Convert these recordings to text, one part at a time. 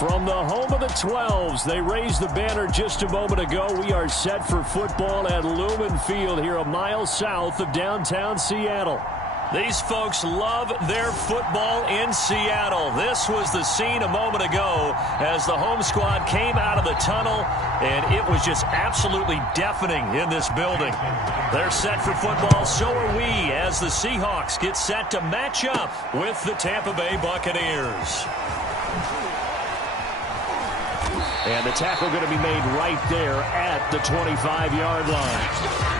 From the home of the 12s, they raised the banner just a moment ago. We are set for football at Lumen Field here a mile south of downtown Seattle. These folks love their football in Seattle. This was the scene a moment ago as the home squad came out of the tunnel, and it was just absolutely deafening in this building. They're set for football, so are we, as the Seahawks get set to match up with the Tampa Bay Buccaneers. And the tackle going to be made right there at the 25-yard line.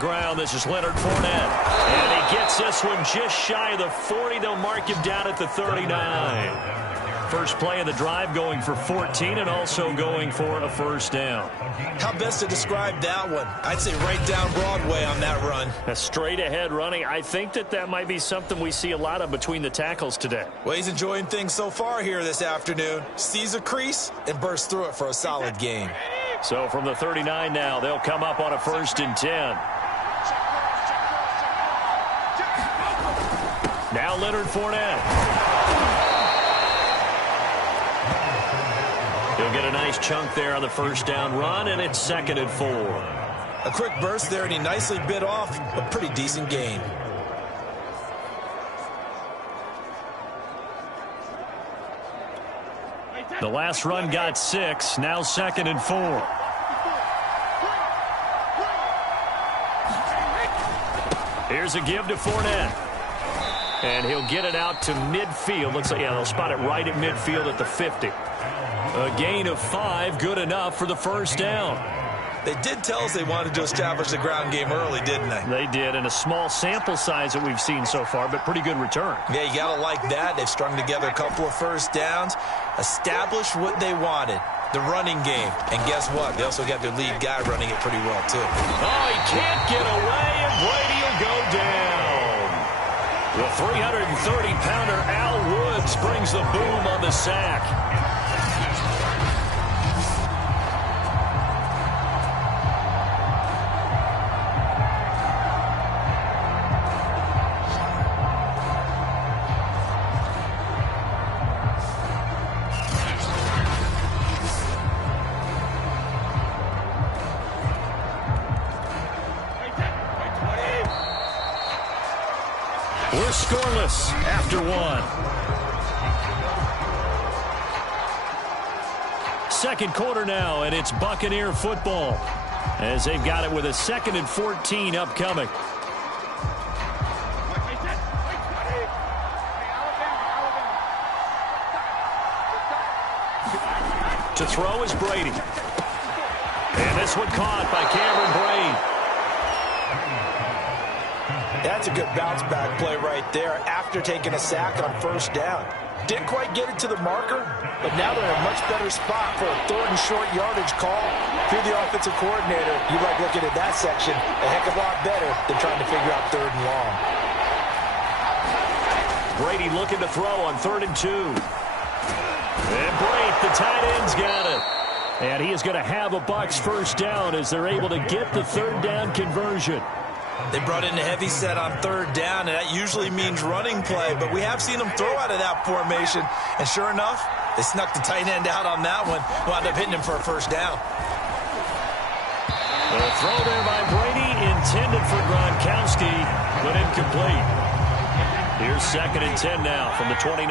Ground. This is Leonard Fournette, and he gets this one just shy of the 40. They'll mark him down at the 39. First play of the drive going for 14 and also going for a first down. How best to describe that one? I'd say right down Broadway on that run. A straight ahead running. I think that might be something we see a lot of between the tackles today. Well, he's enjoying things so far here this afternoon. Sees a crease and bursts through it for a solid gain. So from the 39 now, they'll come up on a 1st and 10. Now Leonard Fournette. He'll get a nice chunk there on the first down run, and it's 2nd and 4. A quick burst there, and he nicely bit off a pretty decent gain. The last run got 6, now 2nd and 4. Here's a give to Fournette. And he'll get it out to midfield. Looks like, yeah, they'll spot it right at midfield at the 50. A gain of 5, good enough for the first down. They did tell us they wanted to establish the ground game early, didn't they? They did, and a small sample size that we've seen so far, but pretty good return. Yeah, you got to like that. They've strung together a couple of first downs, established what they wanted, the running game. And guess what? They also got their lead guy running it pretty well, too. Oh, he can't get away, and Brady will go down. The 330-pounder Al Woods brings the boom on the sack. We're scoreless after 1. Second quarter now, and it's Buccaneer football as they've got it with a 2nd and 14 upcoming. To throw is Brady. And this one caught by Cameron Brate. That's a good bounce-back play right there after taking a sack on first down. Didn't quite get it to the marker, but now they're in a much better spot for a 3rd and short yardage call. If you're the offensive coordinator, you like looking at that section a heck of a lot better than trying to figure out 3rd and long. Brady looking to throw on 3rd and 2. And Brate, the tight end's got it. And he is going to have a Bucs first down as they're able to get the 3rd down conversion. They brought in a heavy set on 3rd down, and that usually means running play, but we have seen them throw out of that formation, and sure enough, they snuck the tight end out on that one, wound up hitting him for a first down. The throw there by Brady, intended for Gronkowski, but incomplete. Here's 2nd and 10 now from the 29.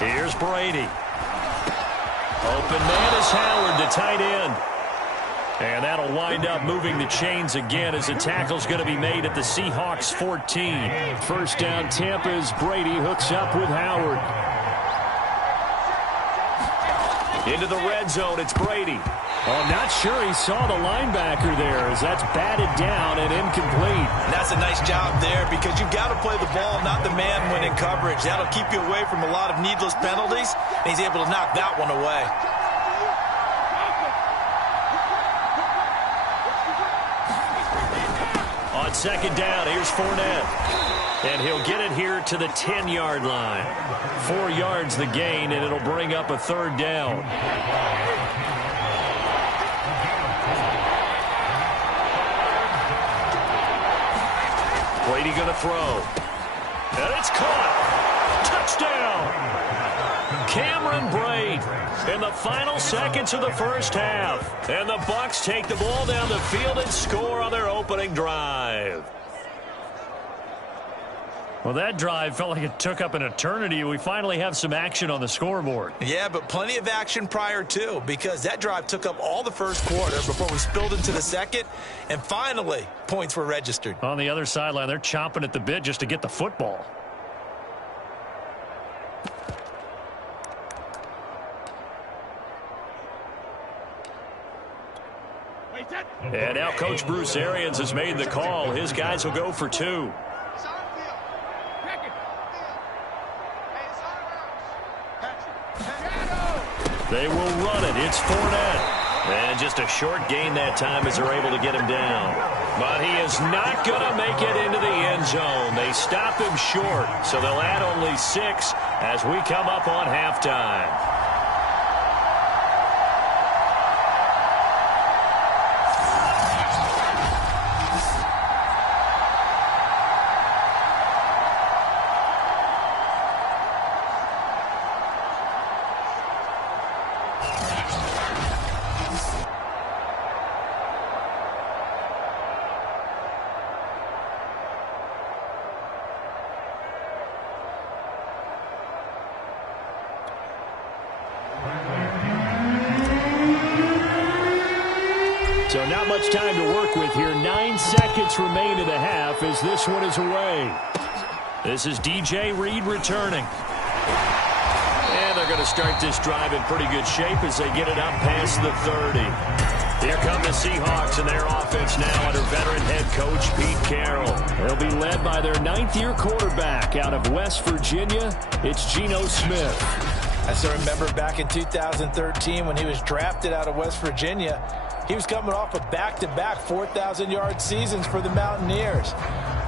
Here's Brady. Open man is Howard, the tight end. And that'll wind up moving the chains again as the tackle's going to be made at the Seahawks 14. First down, Tampa's Brady hooks up with Howard. Into the red zone, it's Brady. Oh, I'm not sure he saw the linebacker there as that's batted down and incomplete. And that's a nice job there because you've got to play the ball, not the man when in coverage. That'll keep you away from a lot of needless penalties, and he's able to knock that one away. On second down, here's Fournette. And he'll get it here to the 10-yard line. 4 yards the gain, and it'll bring up a third down. Brady going to throw. And it's caught. Touchdown. Cameron Brate in the final seconds of the first half. And the Bucs take the ball down the field and score on their opening drive. Well, that drive felt like it took up an eternity. We finally have some action on the scoreboard. Yeah, but plenty of action prior to, because that drive took up all the first quarter before we spilled into the second, and finally, points were registered. On the other sideline, they're chomping at the bit just to get the football. And now Coach Bruce Arians has made the call. His guys will go for 2. They will run it. It's Fournette. And just a short gain that time as they're able to get him down. But he is not going to make it into the end zone. They stop him short, so they'll add only 6 as we come up on halftime. So not much time to work with here. 9 seconds remain in the half as this one is away. This is DJ Reed returning. And they're going to start this drive in pretty good shape as they get it up past the 30. Here come the Seahawks and their offense now under veteran head coach Pete Carroll. They'll be led by their 9th-year quarterback out of West Virginia. It's Geno Smith. I still remember back in 2013 when he was drafted out of West Virginia. He was coming off of back-to-back 4,000-yard seasons for the Mountaineers.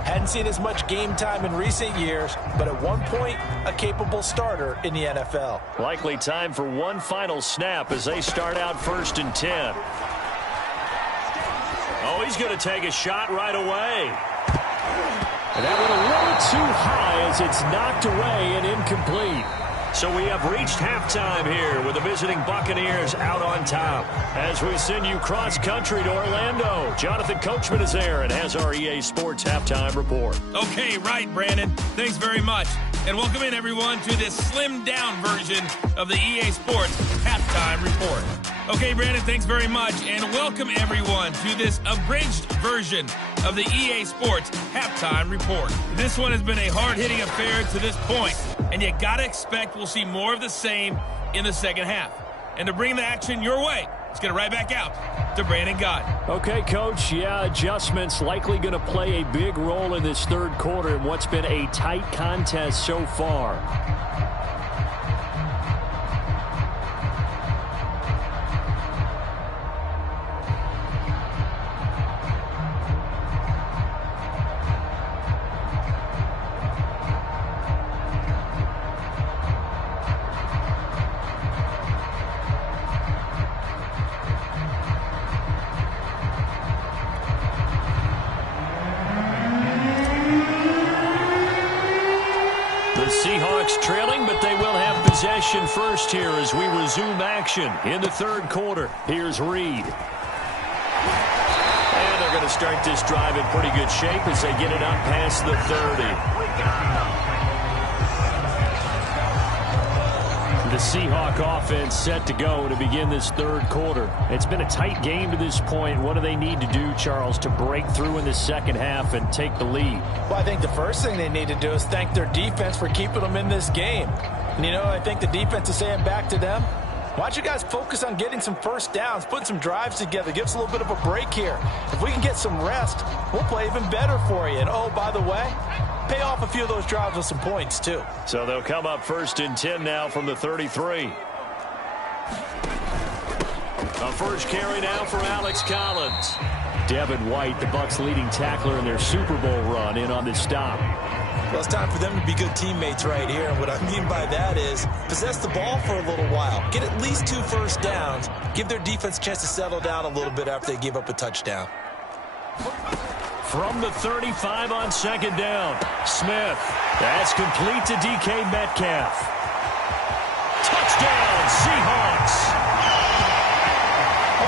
Hadn't seen as much game time in recent years, but at one point, a capable starter in the NFL. Likely time for one final snap as they start out 1st and 10. Oh, he's going to take a shot right away. And that went a little too high as it's knocked away and incomplete. So we have reached halftime here with the visiting Buccaneers out on top. As we send you cross-country to Orlando, Jonathan Coachman is there and has our EA Sports halftime report. Okay, right, Brandon. Thanks very much. And welcome in, everyone, to this slimmed-down version of the EA Sports halftime report. Okay, Brandon, thanks very much. And welcome, everyone, to this abridged version of the EA Sports halftime report. This one has been a hard-hitting affair to this point, and you got to expect we'll see more of the same in the second half. And to bring the action your way, let's get it right back out to Brandon Gott. Okay, Coach. Yeah, adjustments likely going to play a big role in this third quarter in what's been a tight contest so far. Seahawks trailing, but they will have possession first here as we resume action in the third quarter. Here's Reed. And they're going to start this drive in pretty good shape as they get it up past the 30. The Seahawk offense set to go to begin this third quarter. It's been a tight game to this point. What do they need to do, Charles, to break through in the second half and take the lead? Well, I think the first thing they need to do is thank their defense for keeping them in this game. And, you know, I think the defense is saying back to them, why don't you guys focus on getting some first downs, putting some drives together, give us a little bit of a break here. If we can get some rest, we'll play even better for you. And, oh, by the way, pay off a few of those drives with some points, too. So they'll come up 1st and 10 now from the 33. A first carry now for Alex Collins. Devin White, the Bucs' leading tackler in their Super Bowl run, in on this stop. Well, it's time for them to be good teammates right here. And what I mean by that is possess the ball for a little while. Get at least 2 first downs. Give their defense a chance to settle down a little bit after they give up a touchdown. From the 35 on second down, Smith. That's complete to DK Metcalf. Touchdown, Seahawks.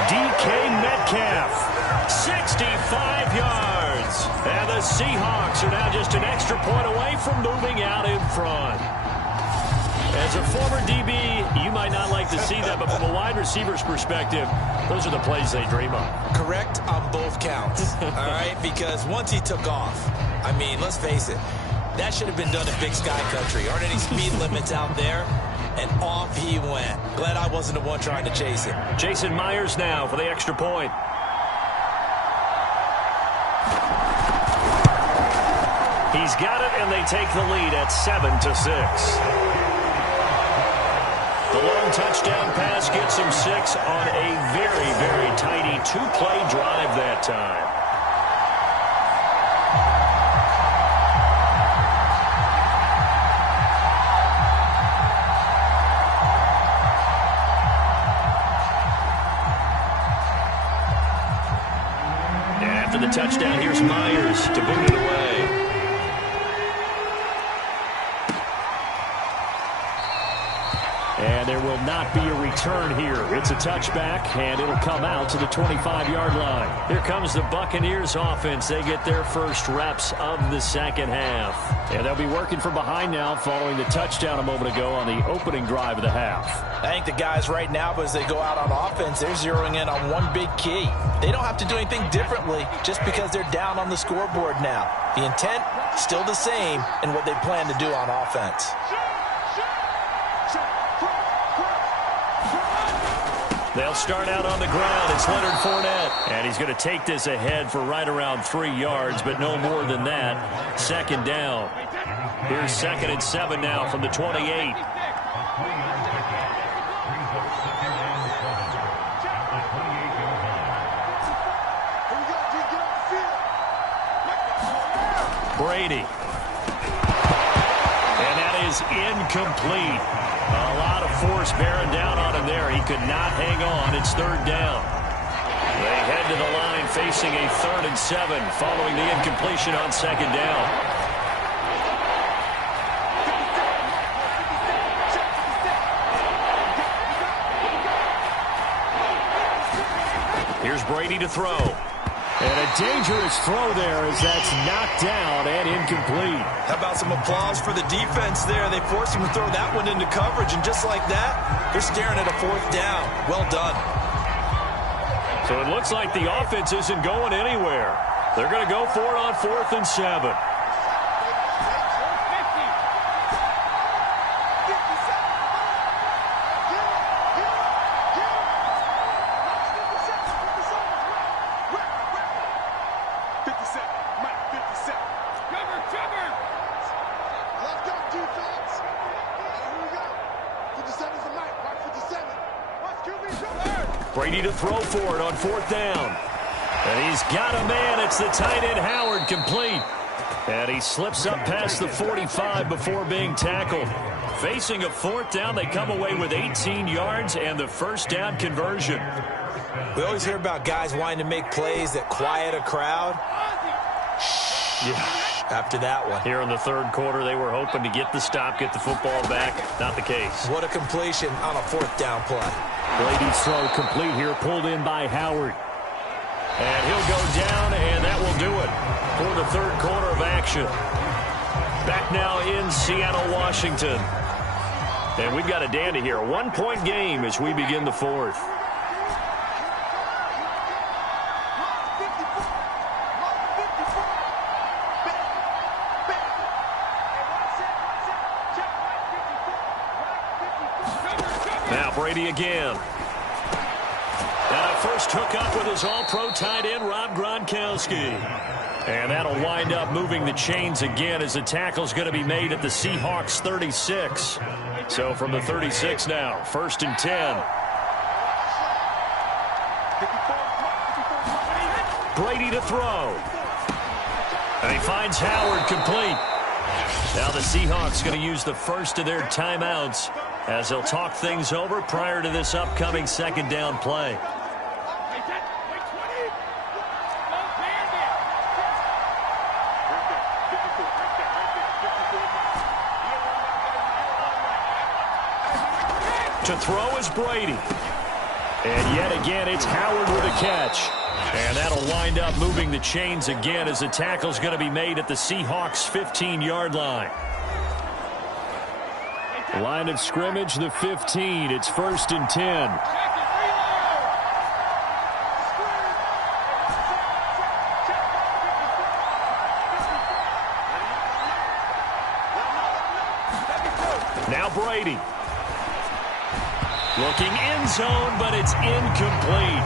DK Metcalf, 65 yards. And the Seahawks are now just an extra point away from moving out in front. As a former DB, you might not like to see that, but from a wide receiver's perspective, those are the plays they dream of. Correct on both counts, all right? Because once he took off, I mean, let's face it, that should have been done in Big Sky Country. Aren't any speed limits out there? And off he went. Glad I wasn't the one trying to chase him. Jason Myers now for the extra point. He's got it, and they take the lead at 7-6. The long touchdown pass gets him 6 on a very, very tiny 2-play drive that time. After the touchdown, here's Myers to boot it away. And there will not be a return here. It's a touchback, and it'll come out to the 25-yard line. Here comes the Buccaneers offense. They get their first reps of the second half. And they'll be working from behind now following the touchdown a moment ago on the opening drive of the half. I think the guys right now, as they go out on offense, they're zeroing in on one big key. They don't have to do anything differently just because they're down on the scoreboard now. The intent, still the same in what they plan to do on offense. They'll start out on the ground. It's Leonard Fournette. And he's going to take this ahead for right around 3 yards, but no more than that. Second down. Here's 2nd and 7 now from the 28. Brady. And that is incomplete. A lot of force bearing down on him there. He could not hang on. It's 3rd down. They head to the line facing a 3rd and 7 following the incompletion on 2nd down. Here's Brady to throw. And a dangerous throw there as that's knocked down and incomplete. How about some applause for the defense there? They forced him to throw that one into coverage, and just like that, they're staring at a 4th down. Well done. So it looks like the offense isn't going anywhere. They're going to go for it on 4th and 7. Brady to throw for it on 4th down. And he's got a man. It's the tight end Howard, complete. And he slips up past the 45 before being tackled. Facing a 4th down, they come away with 18 yards and the first down conversion. We always hear about guys wanting to make plays that quiet a crowd. Yeah. After that one. Here in the 3rd quarter, they were hoping to get the stop, get the football back. Not the case. What a completion on a 4th down play. Brady's throw complete here, pulled in by Howard. And he'll go down, and that will do it for the 3rd quarter of action. Back now in Seattle, Washington. And we've got a dandy here. A 1-point game as we begin the 4th. Now Brady again. And a first hookup with his all-pro tight end, Rob Gronkowski. And that'll wind up moving the chains again as the tackle's going to be made at the Seahawks 36. So from the 36 now, 1st and 10. Brady to throw. And he finds Howard complete. Now the Seahawks going to use the first of their timeouts as they'll talk things over prior to this upcoming second down play. To throw is Brady. And yet again, it's Howard with a catch. And that'll wind up moving the chains again as the tackle's going to be made at the Seahawks' 15-yard line. Line of scrimmage, the 15. It's 1st and 10. Now Brady. Looking end zone, but it's incomplete.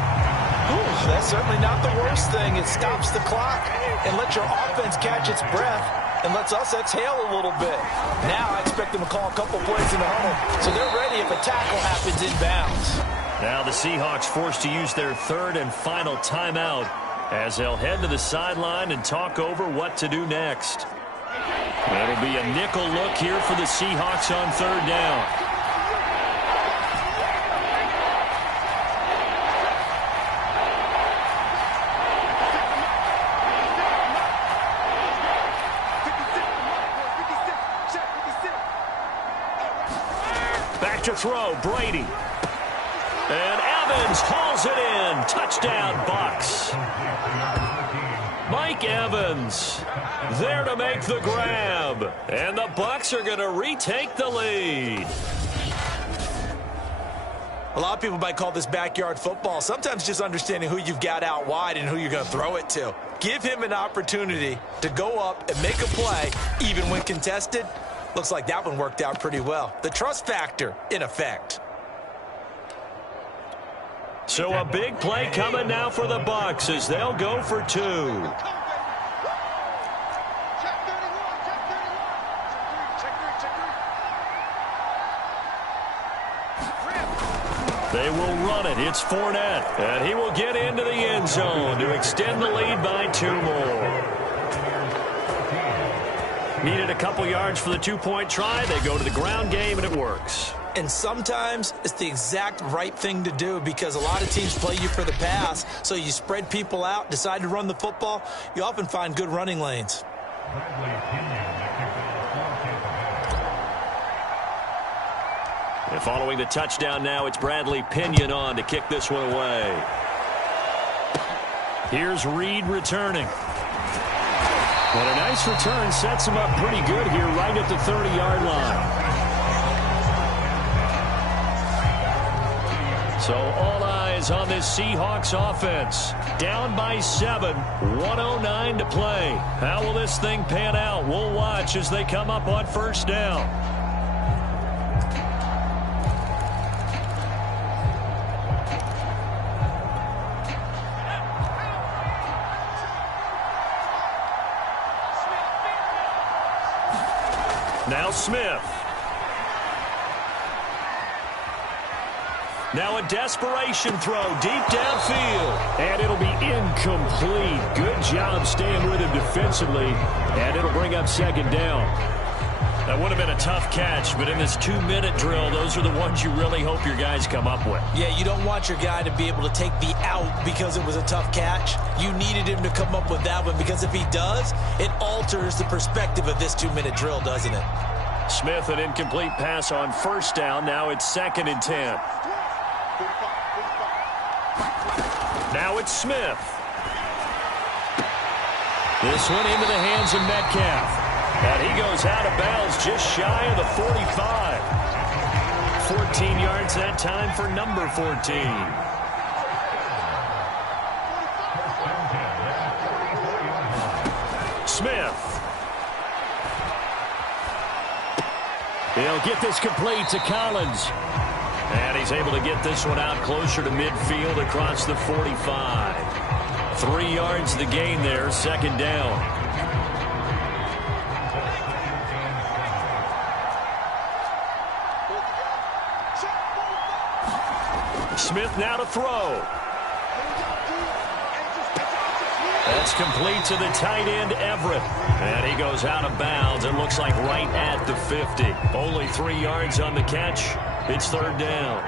Ooh, that's certainly not the worst thing. It stops the clock and lets your offense catch its breath and lets us exhale a little bit. Now I expect them to call a couple plays in the huddle, so they're ready if a tackle happens inbounds. Now the Seahawks forced to use their third and final timeout as they'll head to the sideline and talk over what to do next. It'll be a nickel look here for the Seahawks on 3rd down. Back to throw, Brady. And Evans hauls it in. Touchdown, Bucs. Mike Evans there to make the grab. And the Bucs are going to retake the lead. A lot of people might call this backyard football. Sometimes just understanding who you've got out wide and who you're going to throw it to. Give him an opportunity to go up and make a play, even when contested. Looks like that one worked out pretty well. The trust factor in effect. So a big play coming now for the Bucs as they'll go for 2. They will run it. It's Fournette. And he will get into the end zone to extend the lead by 2 more. Needed a couple yards for the 2-point try. They go to the ground game, and it works. And sometimes it's the exact right thing to do because a lot of teams play you for the pass. So you spread people out, decide to run the football. You often find good running lanes. And following the touchdown now, it's Bradley Pinion on to kick this one away. Here's Reed returning. And a nice return sets him up pretty good here right at the 30-yard line. So all eyes on this Seahawks offense. Down by 7, 1:09 to play. How will this thing pan out? We'll watch as they come up on 1st down. Now Smith. Now a desperation throw deep downfield. And it'll be incomplete. Good job staying with him defensively. And it'll bring up 2nd down. That would have been a tough catch, but in this 2-minute drill, those are the ones you really hope your guys come up with. Yeah, you don't want your guy to be able to take the out because it was a tough catch. You needed him to come up with that one because if he does, it alters the perspective of this 2-minute drill, doesn't it? Smith, an incomplete pass on 1st down. Now it's 2nd and 10. Now it's Smith. This one into the hands of Metcalf. And he goes out of bounds just shy of the 45. 14 yards that time for number 14. Smith. He'll get this complete to Collins. And he's able to get this one out closer to midfield across the 45. 3 yards the gain there, 2nd down. Smith now to throw. That's complete to the tight end, Everett. And he goes out of bounds. It looks like right at the 50. Only 3 yards on the catch. It's third down.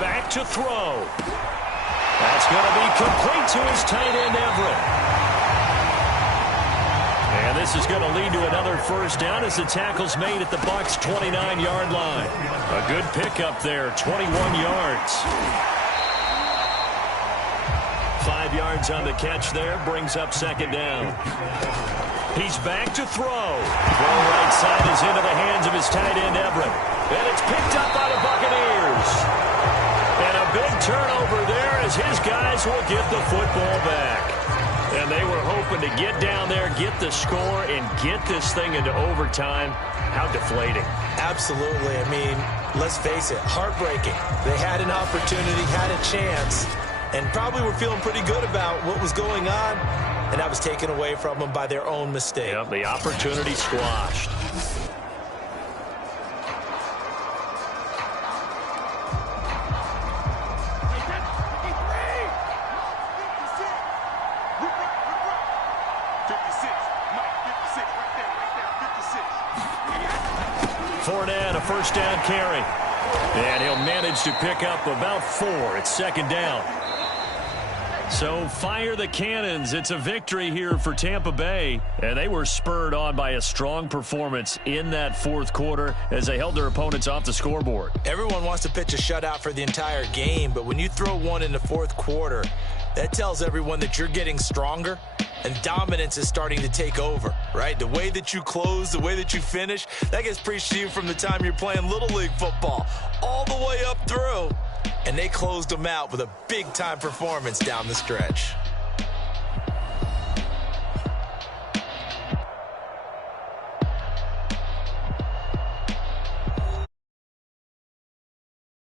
Back to throw. That's going to be complete to his tight end, Everett. And this is going to lead to another first down as the tackle's made at the Bucs' 29-yard line. A good pickup there, 21 yards. 5 yards on the catch there, brings up second down. He's back to throw. Throw right side is into the hands of his tight end, Everett. And it's picked up by the Buccaneers. And a big turnover there as his guys will get the football back. And they were hoping to get down there, get the score, and get this thing into overtime. How deflating. Absolutely. I mean, let's face it, heartbreaking. They had an opportunity, had a chance, and probably were feeling pretty good about what was going on, and that was taken away from them by their own mistake. Yep, the opportunity squashed. Fournette, a first down carry. And he'll manage to pick up about 4. It's second down. So fire the cannons. It's a victory here for Tampa Bay. And they were spurred on by a strong performance in that fourth quarter as they held their opponents off the scoreboard. Everyone wants to pitch a shutout for the entire game, but when you throw one in the fourth quarter, that tells everyone that you're getting stronger. And dominance is starting to take over, right? The way that you close, the way that you finish, that gets preached to you from the time you're playing Little League football all the way up through. And they closed them out with a big-time performance down the stretch.